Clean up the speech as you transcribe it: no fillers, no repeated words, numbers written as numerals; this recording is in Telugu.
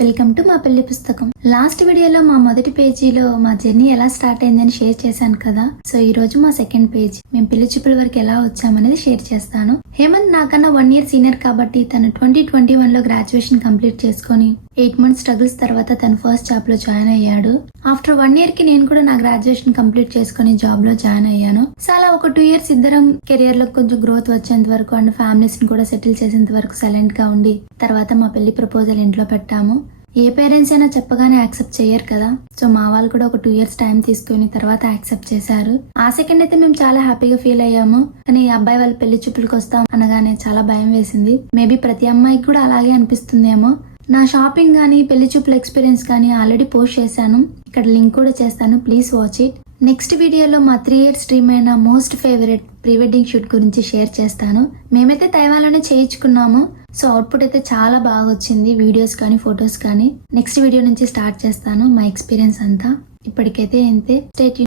వెల్కమ్ టు మా పెళ్లి పుస్తకం. లాస్ట్ వీడియోలో మా మొదటి పేజీలో మా జర్నీ ఎలా స్టార్ట్ అయిందని షేర్ చేశాను కదా. సో ఈ రోజు మా సెకండ్ పేజ్ మేము పెళ్లి చూపుల వరకు ఎలా వచ్చామనేది షేర్ చేస్తాను. హేమంత్ నాకన్నా 1 year సీనియర్ కాబట్టి తను 2021 లో గ్రాడ్యుయేషన్ కంప్లీట్ చేసుకొని 8 months స్ట్రగుల్స్ తర్వాత తను ఫస్ట్ జాబ్ లో జాయిన్ అయ్యాడు. ఆఫ్టర్ 1 year కి నేను కూడా నా గ్రాడ్యుయేషన్ కంప్లీట్ చేసుకుని జాబ్ లో జాయిన్ అయ్యాను. సో అలా ఒక 2 years ఇద్దరం కెరియర్ లో కొంచెం గ్రోత్ వచ్చేంత వరకు అండ్ ఫ్యామిలీస్ ని కూడా సెటిల్ చేసేంత వరకు సైలెంట్ గా ఉండి తర్వాత మా పెళ్లి ప్రపోజల్ ఇంట్లో పెట్టాము. ఏ పేరెంట్స్ అయినా చెప్పగానే యాక్సెప్ట్ చేయరు కదా. సో మా వాళ్ళు కూడా ఒక 2 years టైం తీసుకుని తర్వాత యాక్సెప్ట్ చేశారు. ఆ సెకండ్ అయితే మేము చాలా హ్యాపీగా ఫీల్ అయ్యాము. కానీ అబ్బాయి వాళ్ళు పెళ్లి చూపులకు వస్తాం అనగానే చాలా భయం వేసింది. మేబీ ప్రతి అమ్మాయికి కూడా అలాగే అనిపిస్తుందేమో. నా షాపింగ్ గానీ పెళ్లి చూపుల ఎక్స్పీరియన్స్ గానీ ఆల్రెడీ పోస్ట్ చేశాను. ఇక్కడ లింక్ కూడా చేస్తాను, ప్లీజ్ వాచ్ ఇట్. నెక్స్ట్ వీడియోలో మా 3 years డ్రీమ్ అయిన most favourite pre wedding shoot గురించి షేర్ చేస్తాను. మేమైతే తైవాన్లోనే చేయించుకున్నాము. సో అవుట్పుట్ అయితే చాలా బాగా వచ్చింది, వీడియోస్ కానీ ఫొటోస్ కానీ. నెక్స్ట్ వీడియో నుంచి స్టార్ట్ చేస్తాను మా ఎక్స్పీరియన్స్ అంతా. ఇప్పటికైతే అంతే. Stay tune.